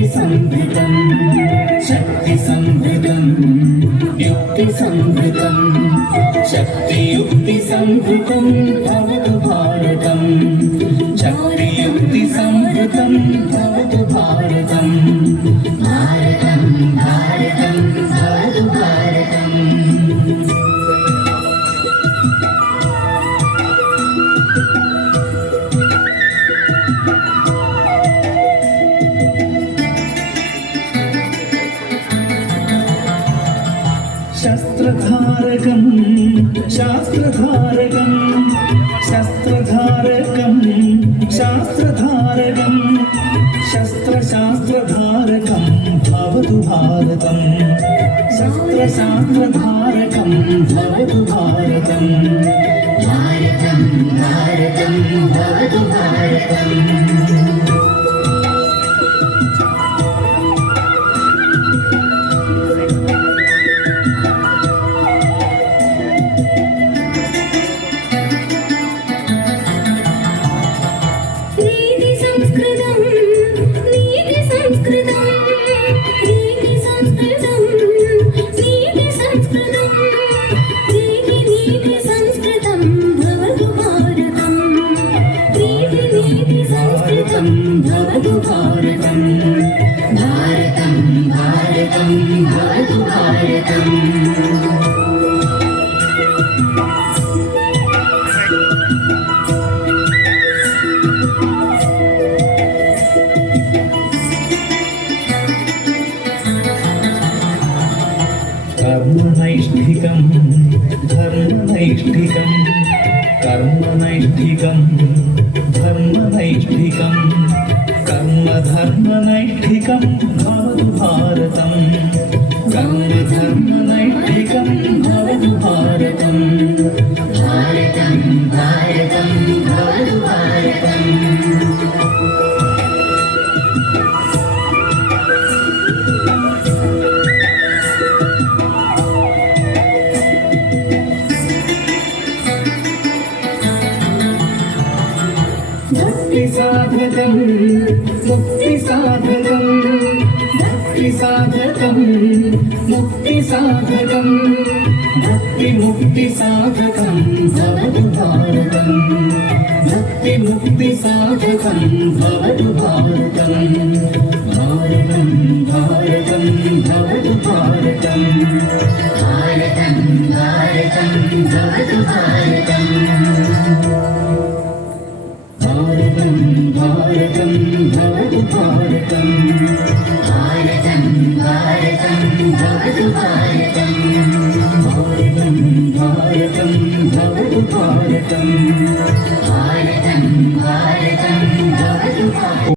युक्तिसंवृतं शक्तिसंवृतं युक्तिसंवृतं शक्तियुक्तिसंवृतं भवतु भारतं शक्तियुक्तिसंवृतं भवतु भारतं भारतं भारतं भवतु भारतम् शस्त्रधारकं शास्त्रधारकं शस्त्रधारकं शास्त्रधारकं शस्त्रशास्त्रधारकं भवतु भारतं शस्त्रशास्त्रधारकं भवतु भारतं भारतं भारतं भवतु भारतम् भवतु भारतं भारतं भारतं भवतु भारतम् कर्मनैष्ठिकं धर्मनैष्ठिकं कर्मनैष्ठिकं धर्मनैष्ठिकं कर्मधर्मनैष्ठिकं भवतु भारतं कर्मधर्मनैष्ठिकं भवतु भारतं भारतं भारतं भवतु भारतम् भक्तिसाधकं मुक्तिसाधकं भक्तिसाधकं मुक्तिसाधकं भक्तिमुक्तिसाधकं भवतु भारतं भक्तिमुक्तिसाधकं भवतु भारतं भारतं भारतं भवतु भारतं भारतं भारतं भवतु भारतम् भारतं भारतं भवतु भारतं भारतं भारतं भवतु भारतं भारतं भारतं भवतु भारतं